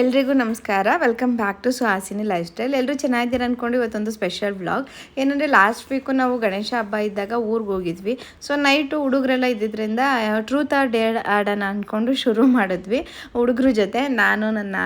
ಎಲ್ರಿಗೂ ನಮಸ್ಕಾರ. Welcome back to Suhasini lifestyle. ಎಲ್ಲರೂ ಚೆನ್ನಾಗಿದ್ದೀರ ಅಂದ್ಕೊಂಡು ಇವತ್ತೊಂದು ಸ್ಪೆಷಲ್ ವ್ಲಾಗ್. ಏನಂದರೆ ಲಾಸ್ಟ್ ವೀಕು ನಾವು ಗಣೇಶ ಹಬ್ಬ ಇದ್ದಾಗ ಊರಿಗೆ ಹೋಗಿದ್ವಿ. ಸೊ ನೈಟು ಹುಡುಗರೆಲ್ಲ ಇದ್ದಿದ್ದರಿಂದ ಟ್ರೂತ್ ಆರ್ ಡೇರ್ ಆಡೋಣ ಅಂದ್ಕೊಂಡು ಶುರು ಮಾಡಿದ್ವಿ ಹುಡುಗರ ಜೊತೆ. ನಾನು, ನನ್ನ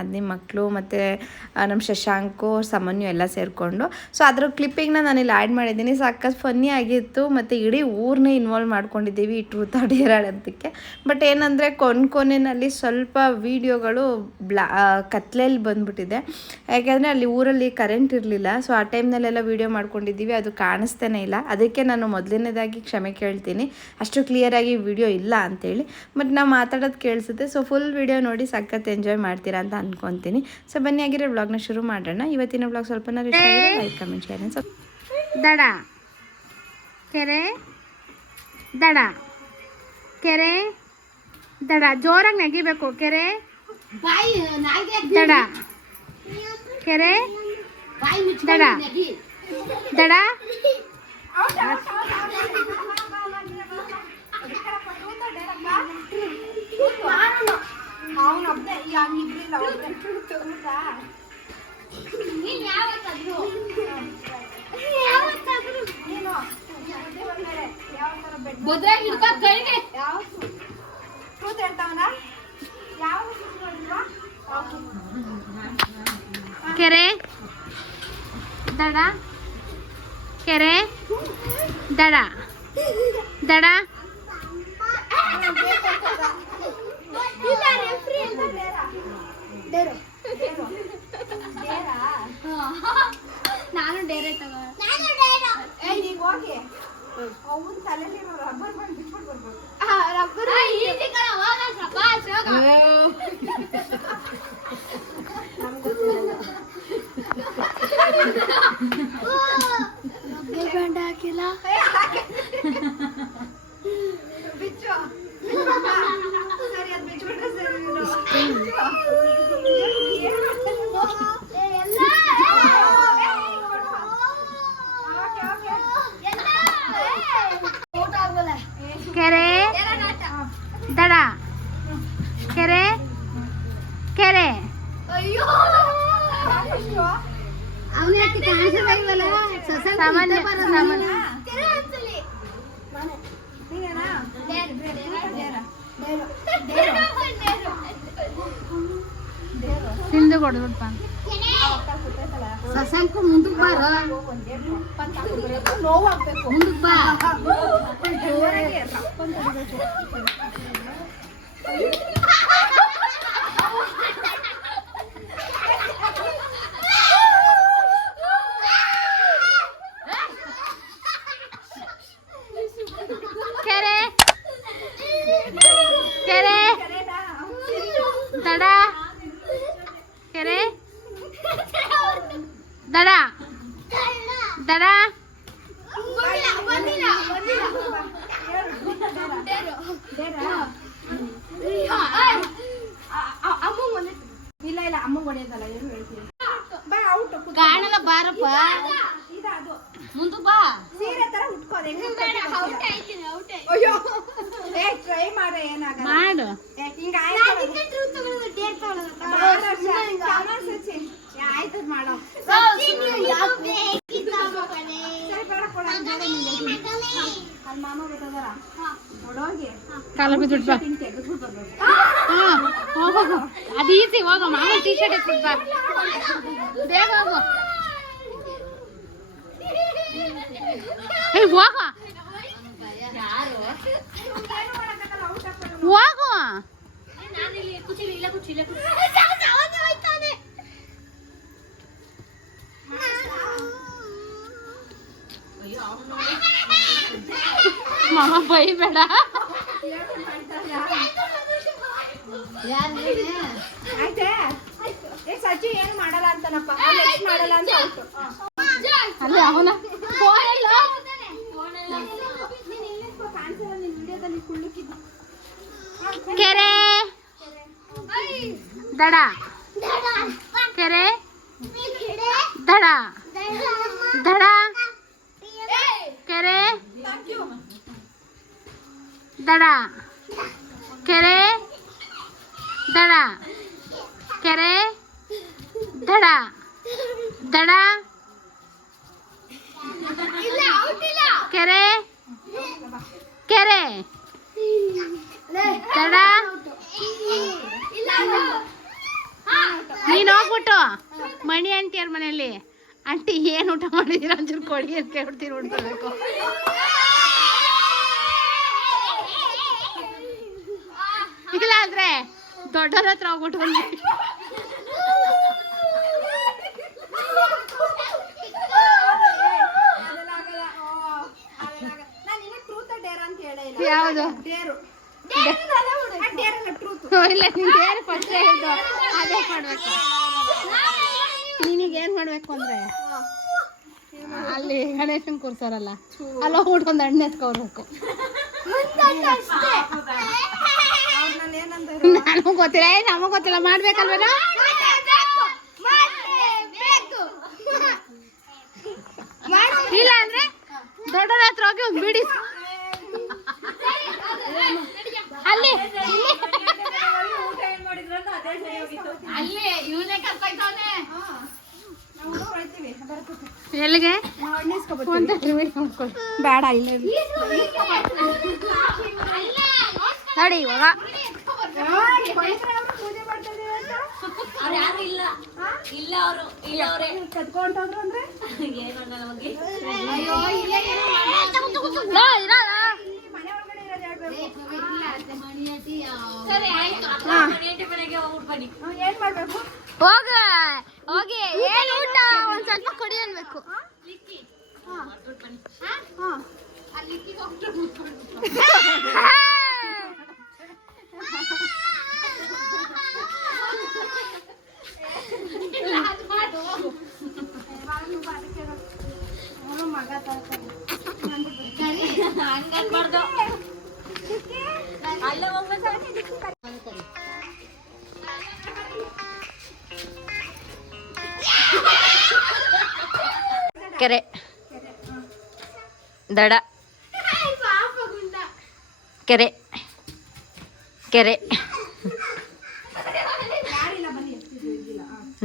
ಆದ್ನಿ ಮಕ್ಕಳು ಮತ್ತು ನಮ್ಮ ಶಶಾಂಕು, ಸಮನ್ಯು ಎಲ್ಲ ಸೇರಿಕೊಂಡು. ಸೊ ಅದರ ಕ್ಲಿಪ್ಪಿಂಗ್ನ ನಾನಿಲ್ಲಿ ಆ್ಯಡ್ ಮಾಡಿದ್ದೀನಿ. ಸಖತ್ ಫನ್ನಿ ಆಗಿತ್ತು ಮತ್ತು ಇಡೀ ಊರನ್ನೇ ಇನ್ವಾಲ್ವ್ ಮಾಡ್ಕೊಂಡಿದ್ದೀವಿ ಈ ಟ್ರೂತ್ ಆರ್ ಡೇರ್ ಆಡೋದಕ್ಕೆ. ಬಟ್ ಏನಂದರೆ ಕೊನೆಯಲ್ಲಿ ಸ್ವಲ್ಪ ವೀಡಿಯೋಗಳು ಕತ್ಲೆಯಲ್ಲಿ ಬಂದ್ಬಿಟ್ಟಿದೆ. ಯಾಕೆಂದರೆ ಅಲ್ಲಿ ಊರಲ್ಲಿ ಕರೆಂಟ್ ಇರಲಿಲ್ಲ. ಸೊ ಆ ಟೈಮ್ನಲ್ಲೆಲ್ಲ ವೀಡಿಯೋ ಮಾಡ್ಕೊಂಡಿದ್ದೀವಿ, ಅದು ಕಾಣಿಸ್ತಾನೆ ಇಲ್ಲ. ಅದಕ್ಕೆ ನಾನು ಮೊದಲನೇದಾಗಿ ಕ್ಷಮೆ ಕೇಳ್ತೀನಿ, ಅಷ್ಟು ಕ್ಲಿಯರಾಗಿ ವಿಡಿಯೋ ಇಲ್ಲ ಅಂತೇಳಿ. ಬಟ್ ನಾವು ಮಾತಾಡೋದು ಕೇಳಿಸುತ್ತೆ. ಸೊ ಫುಲ್ ವಿಡಿಯೋ ನೋಡಿ ಸಖತ್ ಎಂಜಾಯ್ ಮಾಡ್ತೀರಾ ಅಂತ ಅಂದ್ಕೊತೀನಿ. ಸೊ ಬನ್ನಿ ಆಗಿರೋ ವ್ಲಾಗ್ನ ಶುರು ಮಾಡೋಣ. ಇವತ್ತಿನ ವ್ಲಾಗ್ ಸ್ವಲ್ಪ ಇಷ್ಟ ಆಗಿದೆ, ಲೈಕ್ ಕಮೆಂಟ್ ಶೇರ್ ದಡ ಕೆರೆ ದಡ ಕೆರೆ ದಡ ಜೋರಾಗಿ ನೆಗಿಬೇಕು. ಕೆರೆ ದಡ ಕೆರೆ ದಡ ದಡ ಕೆರೆ ದಡ ಕೆರೆ ದಡ ದಡ ನಾನು ಡೇರೆ ತಗೋ ಹಾಕಿಲ್ಲ ಕೆರೆ ದಡ ಕೆರೆ ಕೆರೆ ತಿಂದು ಕೊಡ್ಬಿಡ್ಪ ಶಶಾಂಕ ಮುಂದಕ್ಕೆ ಬಾರ ಮುಂದಕ್ಕೆ ಬಾ. ಕೆರೆ ಕೆರೆ ದಡ ಕೆರೆ ದಡ ದಡ ಕಾಣಲ್ಲ ಬಾರಪ್ಪ ಮುಂದೆ ಬಾ. ಮಾಡು ಕಾಲ ಬಿಟ್ಬಿಡ್ಬಾ. ಹೋಗು, ಅದು ಈಸಿ. ಹೋಗ ಮಾಮ ಟೀ ಶರ್ಟ್ ಇಟ್ಬಿಡ್ಬಾ, ಬೇಗ ಹೋಗು. ಹೋಗ ಹೋಗು. ಮಾಮ ಬೈಬೇಡ. ಸಚ್ಚಿ ಏನು ಮಾಡಲ್ಲ ಅಂತನಪ್ಪ, ಮಾಡಲ್ಲ ಅಂತ ಅಲ್ಲ ಅವನ ಕೆರೆ ದಡ ಕೆರೆ ದಡ ದಡ ಕೆರೆ ದಡ ಕೆರೆ ದಡ ಕೆರೆ ದಡ ದಡ ಕೆರೆ ಕೆರೆ ದಡ ನೀನು ಹೋಗ್ಬಿಟ್ಟು ಮಣಿ ಆಂಟಿಯವ್ರ ಮನೆಯಲ್ಲಿ ಆಂಟಿ ಏನು ಊಟ ಮಾಡಿದೀರ ಒಂಚೂರು ಕೊಡಿ ಅಂತ ಕೇಳ್ಬಿಡ್ತೀರಿ ಉಣ್ಕೊಳ್ಬೇಕು. ಇಲ್ಲ ಅಂದ್ರೆ ದೊಡ್ಡವ್ರ ಹತ್ರ ಹೋಗ್ಬಿಟ್ಟು ಬಂದು ಯಾವುದು ಇಲ್ಲ ನಿಂಗೇನು ಫಸ್ಟ್ ಹೇಳ್ದು ಅದೇ ಮಾಡ್ಬೇಕು. ನಿನಗೇನು ಮಾಡ್ಬೇಕು ಅಂದ್ರೆ ಅಲ್ಲಿ ಗಣೇಶನ್ ಕೂರ್ಸೋರಲ್ಲ ಅಲ್ಲಿ ಹೋಗ್ಬಿಟ್ಟು ಒಂದು ಎಣ್ಣೆ ಎತ್ಕೊಳ್ಬೇಕು. ನನಗೂ ಗೊತ್ತಿಲ್ಲ ನಮಗ್ ಗೊತ್ತಿಲ್ಲ ಮಾಡ್ಬೇಕಲ್ವೇನ. ಇಲ್ಲ ಅಂದ್ರೆ ದೊಡ್ಡರ ಹತ್ರ ಹೋಗಿ ಒಂದು ಬಿಡಿ ಅಲ್ಲಿ ಅಲ್ಲಿ ಇವನೇ ಕರ್ಕೊಂಡವನೆ ಎಲ್ಲಿಗೆ ಬೇಡ ಇಲ್ಲ ನೋಡಿ ಇವಾಗ ಹೋಗ ಹೋಗಿ ಏನ್ ಊಟ ಒಂದ್ ಸ್ವಲ್ಪ ಕೊಡಿ ಅನ್ಬೇಕು. ಕೆರೆ ದಡ ಕೆರೆ ಕೆರೆ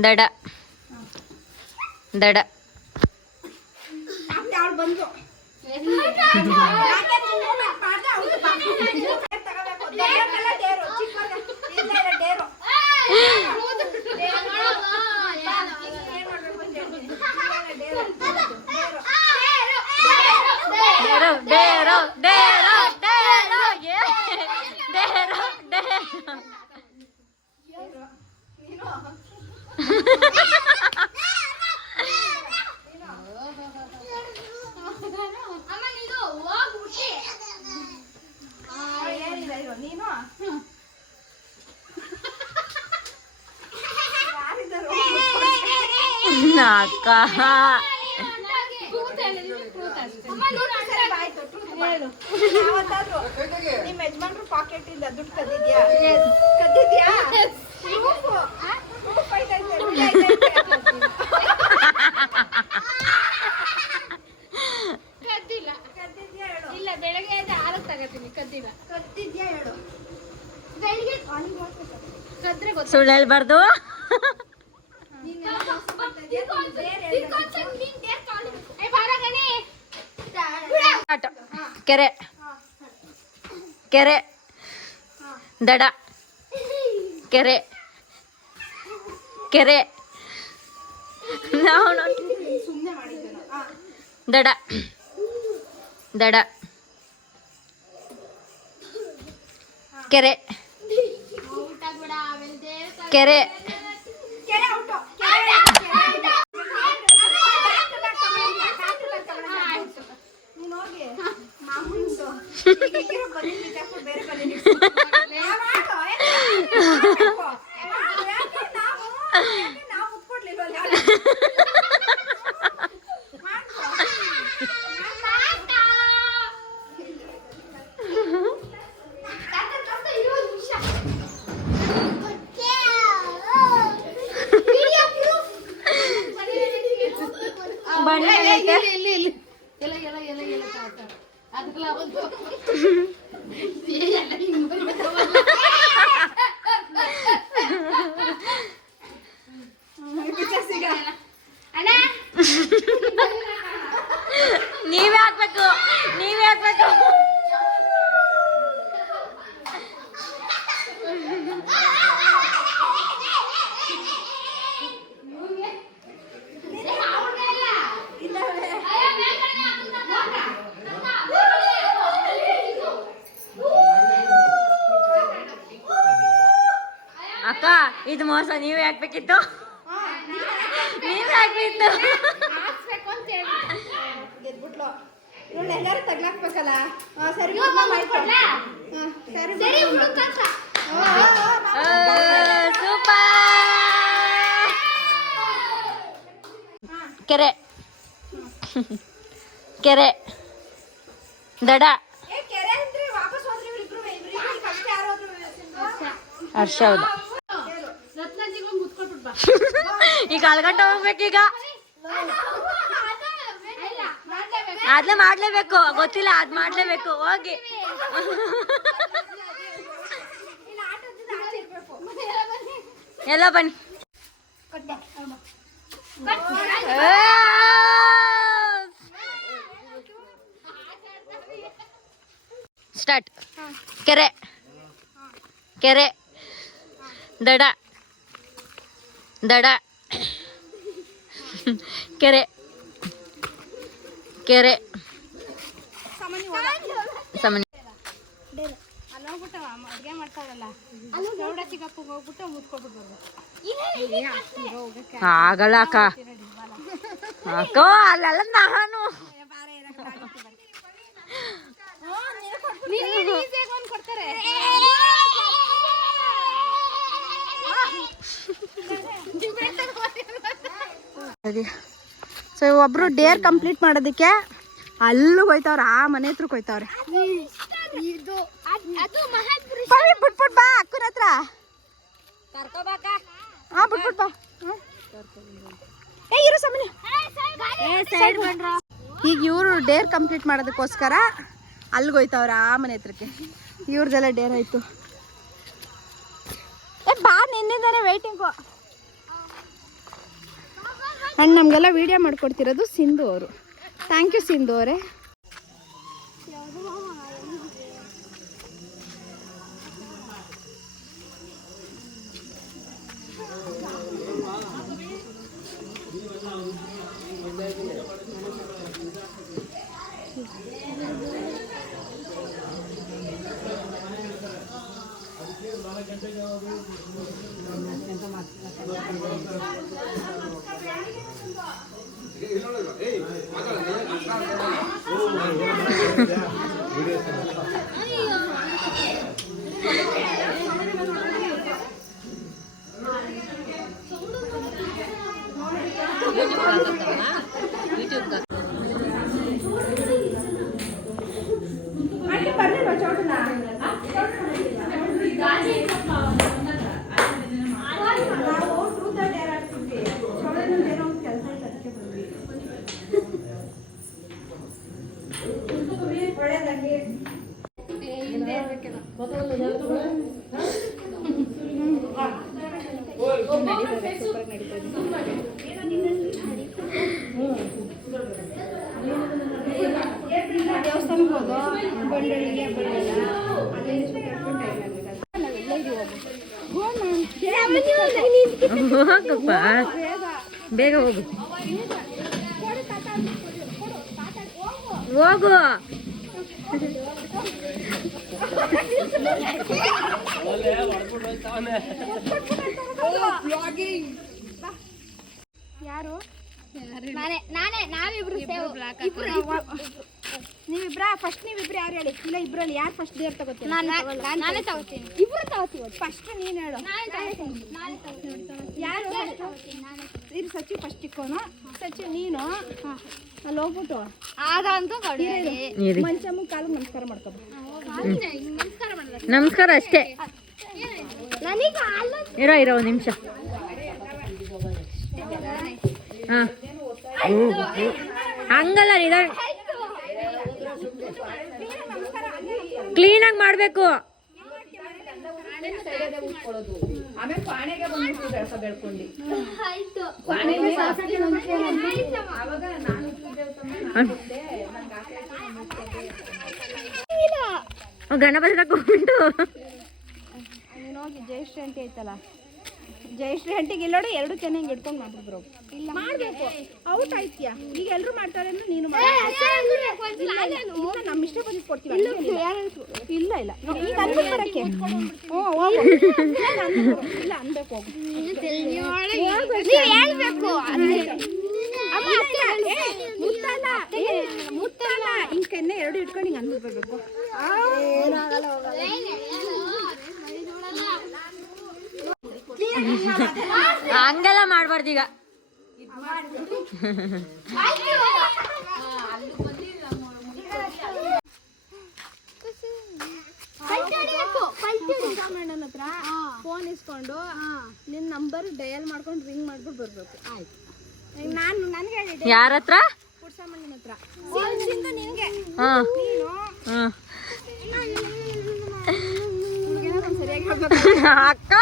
ದಡ ದಡ ಅಕ್ಕ ನಿಮ್ಮ ಯಜಮಾನ್ರು ಪಾಕೆಟ್ ಇಂದ ದುಡ್ಡು ಕದ್ದಿದ್ಯಾ ಕದ್ದಿದ್ಯಾ ಇಲ್ಲ ಬೆಳಗ್ಗೆ 6 ತಗೋತೀನಿ ಕದ್ದಿಲ್ಲ ಕದ್ದಿದ್ಯಾ ಹೇಳು ಕದ್ರೆ ಸುಳ್ಳು ಹೇಳ್ಬಾರ್ದು. ಕೆರೆ ಕೆರೆ ದಡ ಕೆರೆ ಕೆರೆ ದಡ ದಡ ಕೆರೆ ಕೆರೆ ನೀವೇ ಹಾಕ್ಬೇಕು ನೀವೇ ಹಾಕ್ಬೇಕು. ಅಕ್ಕ ಇದು ಮೋಸ, ನೀವೇ ಹಾಕ್ಬೇಕಿತ್ತು, ನೀವೇ ಹಾಕ್ಬೇಕಿತ್ತು. ಎಲ್ಲರೂ ತಗ್ಲಾಕ್ಬೇಕಲ್ಲ. ಸರಿ ಸೂಪರ್. ಕೆರೆ ಕೆರೆ ದಡ ಹರ್ಷ. ಹೌದು, ಈಗ ಅಲ್ಗಂಟ ಹೋಗ್ಬೇಕೀಗ. ಅದ್ನ ಮಾಡ್ಲೇಬೇಕು, ಗೊತ್ತಿಲ್ಲ ಅದ್ ಮಾಡ್ಲೇಬೇಕು. ಹೋಗಿ ಎಲ್ಲ ಬನ್ನಿ. ಸ್ಟಾರ್ಟ್. ಕೆರೆ ಕೆರೆ ದಡ ದಡ ಕೆರೆ ಕೆರೆ ಸಮನಿ. ಅಲ್ಲಿ ಹೋಗ್ಬಿಟ್ಟು ಅಡುಗೆ ಮಾಡ್ತಾರಲ್ಲ, ಗೌಡ ಚಿಕ್ಕಪ್ಪ ಹೋಗ್ಬಿಟ್ಟು ಮುತ್ಕೊಬಿಟ್ಟು ಆಗಲ್ಲ ಅಕ್ಕ. ಅಕ್ಕ ಅಲ್ಲೆಲ್ಲ ನಾನು ಕೊಡ್ತಾರೆ. ಸೊ ಒಬ್ರು ಡೇರ್ ಕಂಪ್ಲೀಟ್ ಮಾಡೋದಕ್ಕೆ ಅಲ್ಲೂ ಹೋಯ್ತವ್ರ, ಆ ಮನೆ ಹತ್ರ ಹೋಯ್ತವ್ರೆ. ಬಿಟ್ಬಿಟ್ ಬಾ ಅಕ್ಕನ ಹತ್ರ. ಹಾ ಬಿಟ್ಬಿಟ್ ಬಾ. ಇರು ಸಮನೆ. ಈಗ ಇವರು ಡೇರ್ ಕಂಪ್ಲೀಟ್ ಮಾಡೋದಕ್ಕೋಸ್ಕರ ಅಲ್ಲಿಗೆ ಹೋಯ್ತವ್ರ, ಆ ಮನೆ ಹತ್ರಕ್ಕೆ. ಇವ್ರದೆಲ್ಲ ಡೇರ್ ಆಯ್ತು. ಬಾ, ನಿನ್ನಿಂದಾನೆ ವೇಟಿಂಗು. ಆ್ಯಂಡ್ ನಮಗೆಲ್ಲ ವೀಡಿಯೋ ಮಾಡಿಕೊಡ್ತಿರೋದು ಸಿಂಧು ಅವರು. ಥ್ಯಾಂಕ್ ಯು ಸಿಂಧು ಅವರೇ. ದೇವಸ್ಥಾನಕ್ಕೆ ಹೋದೋ ಬಂಡಳಿಗೆ ಹೋಗಪ್ಪ, ಬೇಗ ಹೋಗು, ಹೋಗು. ಯಾರು? ನಾವಿಬ್ರು ನೀವಿಬ್ರ ಫಸ್ಟ್ ನೀವಿಬ್ರು ಯಾರು ಹೇಳಿ? ಇಲ್ಲ ಇಬ್ರಲ್ಲಿ ಯಾರು ಫಸ್ಟ್ ಡೇರ್ ತಗೋತೀನಿ? ನಾನೇ ತಗೋತೀನಿ. ಇಬ್ರು ತಗೋತೀವಿ. ಫಸ್ಟ್ ನೀನು ಹೇಳು. ಯಾರು ಇದು? ಸಚಿ ಫಸ್ಟ್ ಇಕ್ಕೋನು. ಸಚಿ ನೀನು ಅಲ್ಲಿ ಹೋಗ್ಬಿಟ್ಟು ಅದಂತೂ ಮಂಚಮ್ಮ ಕಾಲು ನಮಸ್ಕಾರ ಮಾಡ್ಕೊಬ. ನಮಸ್ಕಾರ ಅಷ್ಟೇ. ಇರೋ ಒಂದು ನಿಮಿಷ. ಹಾಂ, ಹಂಗಲ್ಲ, ನಿಧಾನ ಕ್ಲೀನಾಗಿ ಮಾಡಬೇಕು. ಆಮೇಲೆ ಪಾಣೆಗೆ ಬಂದ್ಬಿಟ್ಟು ದಳಸ ಬೆಳ್ಕೊಂಡು ಅವಾಗ ನಾನು ಗಣಪತಿ ತಗೊಂಡು ನೀನು ಹೋಗಿ ಜಯಶ್ರೀ ಆಂಟಿ ಐತಲ್ಲ, ಜಯಶ್ರೀ ಆಂಟಿಗೆ ಇಲ್ಲ ನೋಡಿ, ಎರಡು ಚೆನ್ನಾಗಿ ಹಿಡ್ಕೊಂಡು ಮಾಡ್ಬಿಡ್ರು. ಇಲ್ಲ ಮಾಡಬೇಕು, ಔಟ್ ಆಯ್ತೀಯಾ. ಈಗ ಎಲ್ಲರೂ ಮಾಡ್ತಾರೆ ಅಂದ್ರೆ ನೀನು ನಮ್ಮ ಇಷ್ಟ ಬಂದಿದ್ದು ಕೊಡ್ತೀವಿ. ಇಲ್ಲ ಇಲ್ಲ ಈಗ ಅನ್ಬಿಟ್ಟು ಬರಕ್ಕೆ ಇಲ್ಲ ಅನ್ಬೇಕು ಹೋಗು. ಮುತ್ತಲ್ಲ ಹಿಂಗ್ ಕೆನ್ನೆ ಎರಡು ಇಟ್ಕೊಂಡು ಹಿಂಗೆ ಅನ್ಬಿಟ್ಟು ಬರ್ಬೇಕು. ಹಂಗೆಲ್ಲ ಮಾಡ್ಬಾರ್ದು ಈಗ. ಅಣ್ಣನ ಹತ್ರ ಫೋನ್ ಇಸ್ಕೊಂಡು ನಿನ್ನ ನಂಬರ್ ಡಯಲ್ ಮಾಡ್ಕೊಂಡು ರಿಂಗ್ ಮಾಡ್ಬಿಟ್ಟು ಬರ್ಬೇಕು. ನಾನು ನನಗೆ ಹೇಳಿದ್ದೆ ಯಾರ ಹತ್ರ? ಪುಡ್ಸಮ್ಮಣ್ಣನ ಹತ್ರ ನಿನ್ಗೆ ನೀನು ಸರಿಯಾಗಿ ಅಕ್ಕ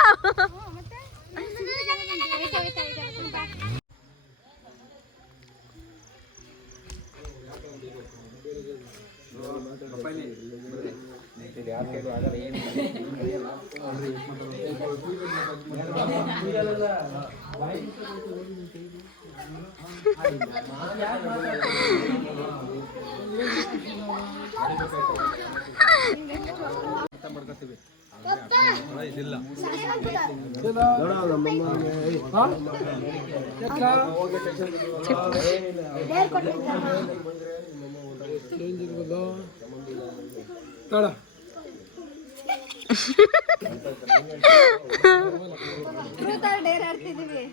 ಡೇರ್ ಆಡ್ತಿದೀವಿ.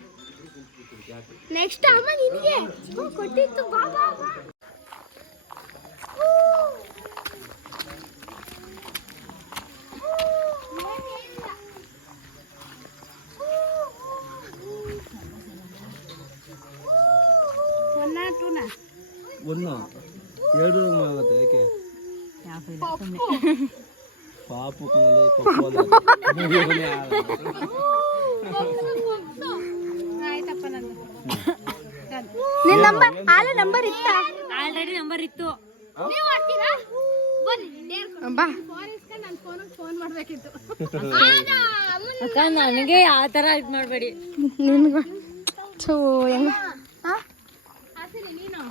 ನೆಕ್ಸ್ಟ್ ಅಮ್ಮ ನಿನಗೆ ಕೊಟ್ಟಿತ್ತು. ಬಾ ಬಾ ಬಾ. ಒಂದು ಎರಡು ಆಗುತ್ತೆ. ಯಾಕೆ ಪಾಪು ಆಯ್ತಪ್ಪ ನಂದು. ನಿನ್ನ ನಂಬರ್ ಆಲೆ ನಂಬರ್ ಇತ್ತ? ಆಲ್ರೆಡಿ ನಂಬರ್ ಇತ್ತು. ನೀವು ಮಾಡ್ತೀರಾ? ಬನ್ನಿ ಬಾ. ಫೋನ್ ಮಾಡ್ಬೇಕಿತ್ತು. ಅಕ್ಕ ನನಗೆ ಯಾವ ತರ ಇದು ಮಾಡಬೇಡಿ. ನಿನ್ಗೂ ಥೂ ಹೆಂಗ ನೀನು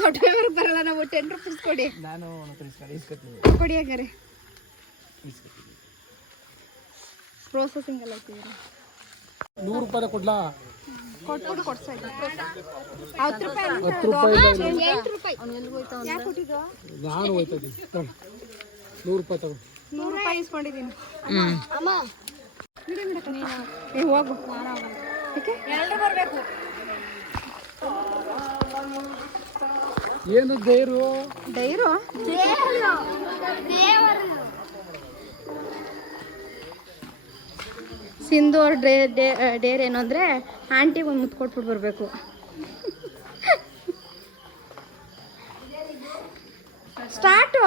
ದೊಡ್ಡ ಬರಲ್ಲ. ನಾವು 10 ರೂಪೀಸ್ ಕೊಡಿ. ನಾನು ಕೊಡಿ ಹಾಗಾರೆ. ಪ್ರೋಸೆಸಿಂಗ್ ಎಲ್ಲ ಐತಿದ್ದೀರಾ? 100 ರೂಪಾಯಿ ಕೊಡ್ಲಾ? ಕೊಟ್ಬಿಟ್ಟು ಕೊಡ್ಸಾ. 10 ರೂಪಾಯಿ 8 ರೂಪಾಯಿ ಯಾಕೆ ಕೊಟ್ಟಿದ್ದು? ನಾನು ಹೋಯ್ತಾ ಇದ್ದೀನಿ. 100 ರೂಪಾಯಿ ತಗೋ. 100 ರೂಪಾಯಿ ಇಸ್ಕೊಂಡಿದ್ದೀನಿ. ಅಮ್ಮ ನೀನು ಹೋಗು. ಎಲ್ಲರೂ ಬರಬೇಕು. ಏನು ಡೈರು? ಡೈರು ಸಿಂಧು ಅವ್ರ ಡೇರ್ ಏನು ಅಂದರೆ ಆಂಟಿಗೆ ಒಂದು ಮುತ್ತು ಕೊಟ್ಬಿಟ್ಟು ಬರಬೇಕು. ಸ್ಟಾರ್ಟು